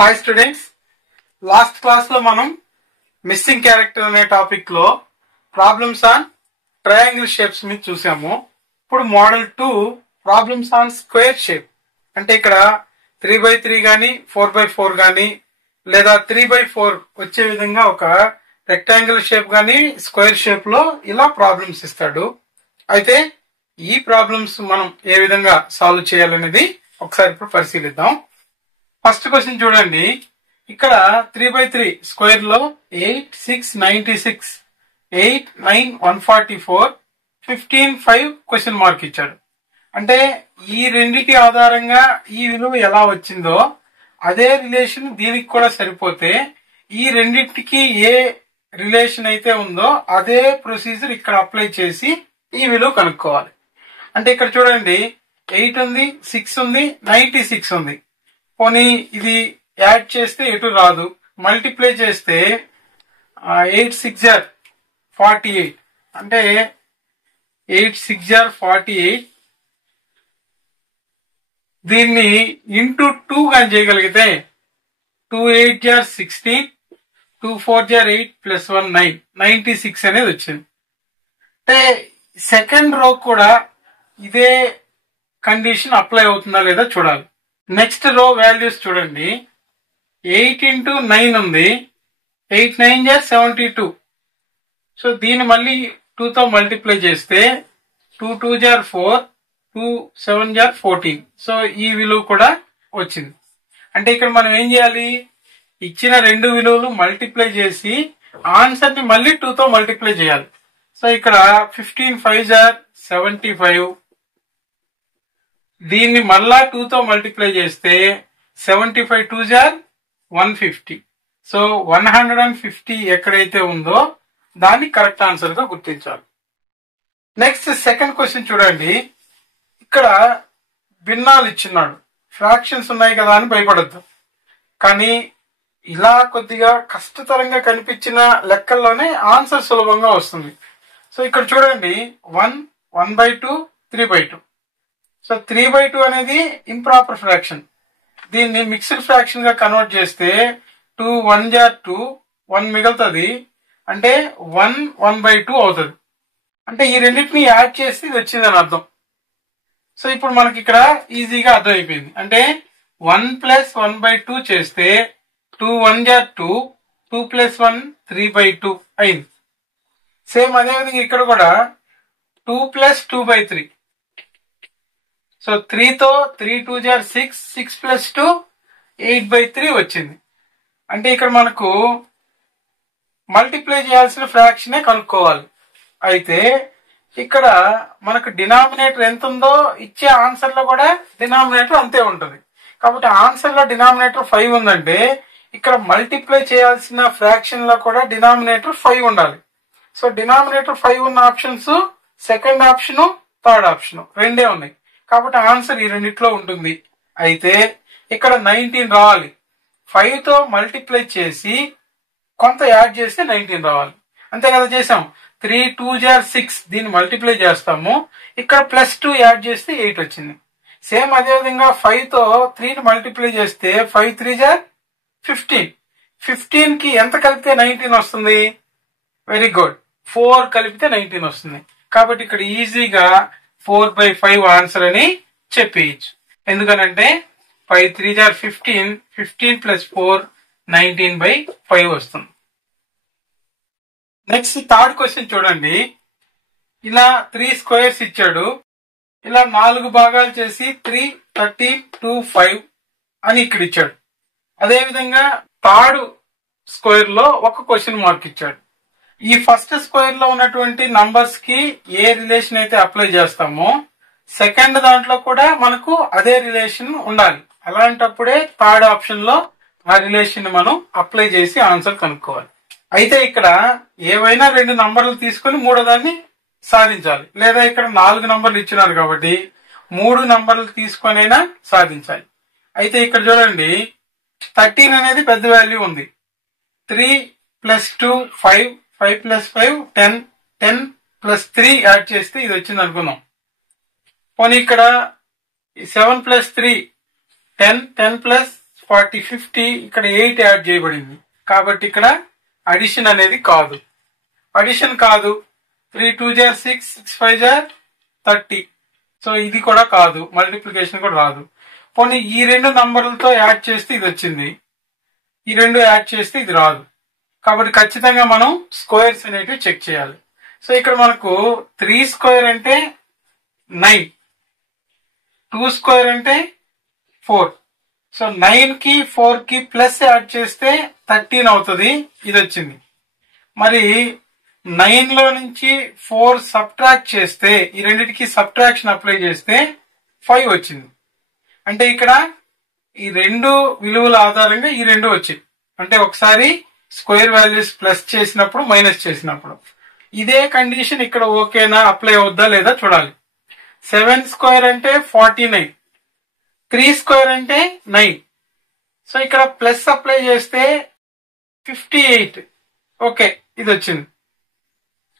Hi students, last class లో మనం missing character అనే టాపిక్ లో ప్రాబ్లమ్స్ ఆన్ ట్రయాంగిల్ షేప్స్ మీద చూసాము. ఇప్పుడు model 2 problems on square shape అంటే ఇక్కడ 3x3 గానీ 4x4 గానీ లేదా 3x4 వచ్చే విధంగా ఒక రెక్టాంగిల్ షేప్ గానీ స్క్వేర్ షేప్ లో ఇలా ప్రాబ్లమ్స్ ఇస్తాడు. అయితే ఈ ప్రాబ్లమ్స్ మనం ఏ విధంగా సాల్వ్ చేయాలనేది ఒకసారి ఇప్పుడు పరిశీలిద్దాం. ఫస్ట్ క్వశ్చన్ చూడండి. ఇక్కడ 3x3 స్క్వేర్ లో 8, 6, 96, 8, 9, 144, 15, 5 క్వశ్చన్ మార్క్ ఇచ్చాడు. అంటే ఈ రెండిటి ఆధారంగా ఈ విలువ ఎలా వచ్చిందో అదే రిలేషన్ దీనికి కూడా సరిపోతే ఈ రెండింటికి ఏ రిలేషన్ అయితే ఉందో అదే ప్రొసీజర్ ఇక్కడ అప్లై చేసి ఈ విలువ కనుక్కోవాలి. అంటే ఇక్కడ చూడండి 8 ఉంది, 6 ఉంది, 96 ఉంది. పోనీ ఇది యాడ్ చేస్తే ఎటు రాదు, మల్టిప్లై చేస్తే 8 6 jar 48 అంటే 8 6 jar 48. దీన్ని ఇంటూ 2 గా చేయగలిగితే 2 8 jar 16, 2 4 jar 8 ప్లస్ 1 9, 96 అనేది వచ్చింది. అంటే సెకండ్ రో కూడా ఇదే కండిషన్ అప్లై అవుతుందా లేదా చూడాలి. నెక్స్ట్ రో వాల్యూస్ చూడండి. 8 into 9 ఉంది, 8 9 jar 72. సో దీన్ని మళ్ళీ 2 తో మల్టిప్లై చేస్తే 2 2 jar 4, 2 7 jar 14. సో ఈ విలువ కూడా వచ్చింది. అంటే ఇక్కడ మనం ఏం చేయాలి, ఇచ్చిన రెండు విలువలు మల్టిప్లై చేసి ఆన్సర్ ని మళ్ళీ 2 తో మల్టిప్లై చేయాలి. సో ఇక్కడ 15 5 jar 75. దీన్ని మళ్ళా 2 తో మల్టిప్లై చేస్తే 75 2 jar 150. సో 150 ఎక్కడైతే ఉందో దాన్ని కరెక్ట్ ఆన్సర్ గా గుర్తించాలి. నెక్స్ట్ సెకండ్ క్వశ్చన్ చూడండి. ఇక్కడ భిన్నాలు ఇచ్చినాడు, ఫ్రాక్షన్స్ ఉన్నాయి కదా అని భయపడద్దు. కానీ ఇలా కొద్దిగా కష్టతరంగా కనిపించిన లెక్కల్లోనే ఆన్సర్ సులభంగా వస్తుంది. సో ఇక్కడ చూడండి 1, 1/2, 3/2. సో 3/2 అనేది ఇంప్రాపర్ ఫ్రాక్షన్. దీన్ని మిక్స్డ్ ఫ్రాక్షన్ గా కన్వర్ట్ చేస్తే 2 1 jar 2, 1 మిగులుతుంది. అంటే 1 1/2 అవుతుంది. అంటే ఈ రెండింటిని యాడ్ చేసి ఇది వచ్చిందని అర్థం. సో ఇప్పుడు మనకి ఇక్కడ ఈజీగా అర్థం అయిపోయింది. అంటే 1 + 1/2 చేస్తే 2 1 jar 2, 2 + 1 3/2 అయింది. సేమ్ అదే విధంగా ఇక్కడ కూడా 2 + 2/3. సో 3 తో 3 2 jar 6, 6 + 2 8/3 వచ్చింది. అంటే ఇక్కడ మనకు మల్టిప్లై చేయాల్సిన ఫ్రాక్షనే కనుక్కోవాలి. అయితే ఇక్కడ మనకు డినామినేటర్ ఎంత ఉందో ఇచ్చే ఆన్సర్ లో కూడా డినామినేటర్ అంతే ఉంటుంది. కాబట్టి ఆన్సర్ లో డినామినేటర్ 5 ఉందంటే ఇక్కడ మల్టిప్లై చేయాల్సిన ఫ్రాక్షన్ లో కూడా డినామినేటర్ 5 ఉండాలి. సో డినామినేటర్ 5 ఉన్న options second option, third option రెండే ఉన్నాయి. కాబట్టి ఆన్సర్ ఈ రెండిట్లో ఉంటుంది. అయితే ఇక్కడ 19 రావాలి. 5 తో మల్టిప్లై చేసి కొంత యాడ్ చేస్తే 19 రావాలి. అంతే కదా చేసాం. 3 2 jar 6 దీన్ని మల్టిప్లై చేస్తాము. ఇక్కడ +2 యాడ్ చేస్తే 8 వచ్చింది. సేమ్ అదే విధంగా 5 తో 3 ని మల్టిప్లై చేస్తే 5 3 jar 15. 15 కి ఎంత కలిపితే 19 వస్తుంది? వెరీ గుడ్, 4 కలిపితే 19 వస్తుంది. కాబట్టి ఇక్కడ ఈజీగా 4/5 ఆన్సర్ అని చెప్పేయచ్చు. ఎందుకనంటే 5 3 jar 15, 15 + 4 19/5 వస్తుంది. నెక్స్ట్ థర్డ్ క్వశ్చన్ చూడండి. ఇలా 3 స్క్వేర్స్ ఇచ్చాడు. ఇలా 4 భాగాలు చేసి 3 13 2 5 అని ఇక్కడ ఇచ్చాడు. అదే విధంగా థర్డ్ స్క్వేర్ లో ఒక క్వశ్చన్ మార్క్ ఇచ్చాడు. ఈ ఫస్ట్ స్క్వేర్ లో ఉన్నటువంటి నంబర్స్ కి ఏ రిలేషన్ అయితే అప్లై చేస్తామో సెకండ్ దాంట్లో కూడా మనకు అదే రిలేషన్ ఉండాలి. అలాంటప్పుడే థర్డ్ ఆప్షన్ లో ఆ రిలేషన్ మనం అప్లై చేసి ఆన్సర్ కనుక్కోవాలి. అయితే ఇక్కడ ఏవైనా 2 నంబర్లు తీసుకుని మూడో దాన్ని సాధించాలి. లేదా ఇక్కడ 4 నంబర్లు ఇచ్చినారు కాబట్టి 3 నంబర్లు తీసుకొనైనా సాధించాలి. అయితే ఇక్కడ చూడండి 13 అనేది పెద్ద వాల్యూ ఉంది. 3 + 2 5, 5 + 5 10, 10 + 3 యాడ్ చేస్తే ఇది వచ్చింది అనుకుందాం. పోనీ ఇక్కడ 7 + 3 10, 10 + 40 50 ఇక్కడ 8 యాడ్ చేయబడింది కాబట్టి ఇక్కడ అడిషన్ అనేది కాదు. అడిషన్ కాదు. 3 2 jar 6 6 5 jar 30. సో ఇది కూడా కాదు. మల్టిప్లికేషన్ కూడా రాదు. పోనీ ఈ రెండు నంబర్లతో యాడ్ చేస్తే ఇది వచ్చింది, ఈ రెండు యాడ్ చేస్తే ఇది రాదు. కాబట్టి ఖచ్చితంగా మనం స్క్వేర్స్ అనేటివి చెక్ చేయాలి. సో ఇక్కడ మనకు 3 స్క్వేర్ అంటే 9, 2 స్క్వేర్ అంటే 4. సో 9 కి 4 కి ప్లస్ యాడ్ చేస్తే 13 అవుతుంది. ఇది వచ్చింది. మరి 9 లో నుంచి 4 సబ్ట్రాక్ట్ చేస్తే, ఈ రెండింటికి సబ్ట్రాక్షన్ అప్లై చేస్తే 5 వచ్చింది. అంటే ఇక్కడ ఈ రెండు విలువల ఆధారంగా ఈ రెండు వచ్చింది. అంటే ఒకసారి స్క్వేర్ వాల్యూస్ ప్లస్ చేసినప్పుడు మైనస్ చేసినప్పుడు. ఇదే కండిషన్ ఇక్కడ ఓకేనా, అప్లై అవుద్దా లేదా చూడాలి. 7 స్క్వేర్ అంటే 49, 3 స్క్వేర్ అంటే 9. సో ఇక్కడ ప్లస్ అప్లై చేస్తే 58. ఓకే, ఇది వచ్చింది.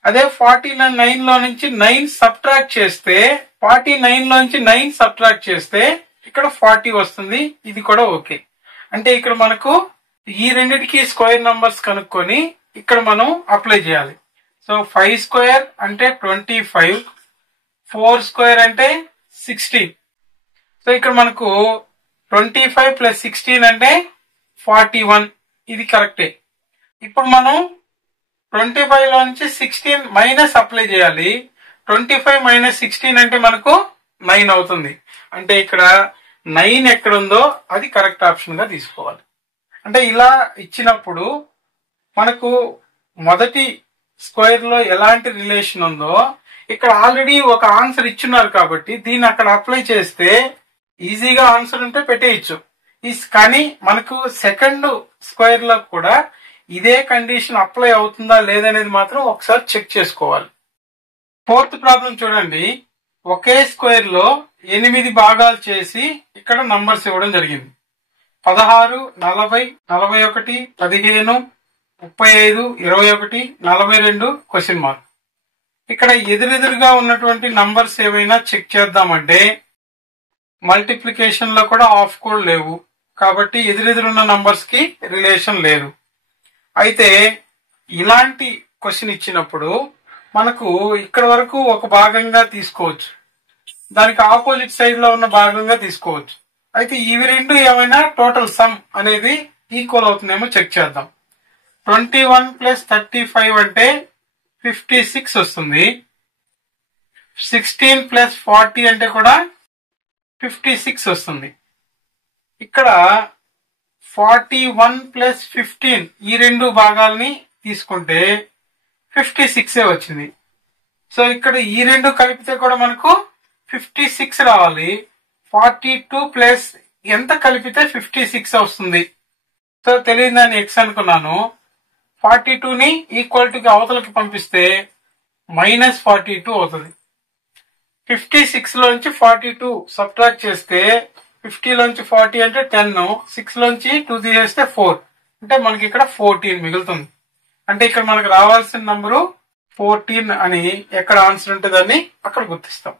అదే 49 లో నుంచి 9 సబ్ట్రాక్ట్ చేస్తే, 49 లో నుంచి 9 సబ్ట్రాక్ట్ చేస్తే ఇక్కడ 40 వస్తుంది. ఇది కూడా ఓకే. అంటే ఇక్కడ మనకు ఈ రెండిటికి స్క్వేర్ నంబర్స్ కనుక్కొని ఇక్కడ మనం అప్లై చేయాలి. సో 5 స్క్వేర్ అంటే 25, 4 స్క్వేర్ అంటే 16. సో ఇక్కడ మనకు 25 ప్లస్ 16 అంటే 41. ఇది కరెక్టే. ఇప్పుడు మనం 25 లో నుంచి 16 మైనస్ అప్లై చేయాలి. 25 మైనస్ 16 అంటే మనకు 9 అవుతుంది. అంటే ఇక్కడ 9 ఎక్కడుందో అది కరెక్ట్ ఆప్షన్ గా తీసుకోవాలి. అంటే ఇలా ఇచ్చినప్పుడు మనకు మొదటి స్క్వేర్ లో ఎలాంటి రిలేషన్ ఉందో ఇక్కడ ఆల్రెడీ ఒక ఆన్సర్ ఇచ్చున్నారు కాబట్టి దీన్ని అక్కడ అప్లై చేస్తే ఈజీగా ఆన్సర్ ఉంటే పెట్టేయచ్చు. కానీ మనకు సెకండ్ స్క్వేర్ లో కూడా ఇదే కండిషన్ అప్లై అవుతుందా లేదనేది మాత్రం ఒకసారి చెక్ చేసుకోవాలి. 4th ప్రాబ్లం చూడండి. ఒకే స్క్వేర్ లో 8 భాగాలు చేసి ఇక్కడ నంబర్స్ ఇవ్వడం జరిగింది. 16, 40, 41, 15, 35, 21, 42 క్వశ్చన్ మార్క్. ఇక్కడ ఎదురెదురుగా ఉన్నటువంటి నంబర్స్ ఏవైనా చెక్ చేద్దామంటే మల్టిప్లికేషన్ లో కూడా ఆఫ్ కూడా లేవు కాబట్టి ఎదురెదురున్న నంబర్స్ కి రిలేషన్ లేదు. అయితే ఇలాంటి క్వశ్చన్ ఇచ్చినప్పుడు మనకు ఇక్కడ వరకు ఒక భాగంగా తీసుకోవచ్చు, దానికి ఆపోజిట్ సైడ్ లో ఉన్న భాగంగా తీసుకోవచ్చు. అయితే ఇవి రెండు ఏమైనా టోటల్ సమ్ అనేది ఈక్వల్ అవుతుందేమో చెక్ చేద్దాం. 21 ప్లస్ 35 అంటే 56 వస్తుంది. 16 ప్లస్ 40 అంటే కూడా 56 వస్తుంది. ఇక్కడ 41 ప్లస్ 15 ఈ రెండు భాగాల్ని తీసుకుంటే 56 వచ్చింది. సో ఇక్కడ ఈ రెండు కలిపితే కూడా మనకు 56 రావాలి. 42 ప్లస్ ఎంత కలిపితే 56 వస్తుంది. సో తెలియని దాన్ని ఎక్స్ అనుకున్నాను. 42ని ఈక్వల్ టు అవతలకి పంపిస్తే -42 అవుతుంది. 56 లోంచి 42 సబ్ట్రాక్ట్ చేస్తే 50 లోంచి 40 అంటే 10, 6 లోంచి 2 తీసేస్తే 4 అంటే మనకి ఇక్కడ 14 మిగులుతుంది. అంటే ఇక్కడ మనకు రావాల్సిన నంబరు 14 అని ఎక్కడ ఆన్సర్ ఉంటే దాన్ని అక్కడ గుర్తిస్తాం.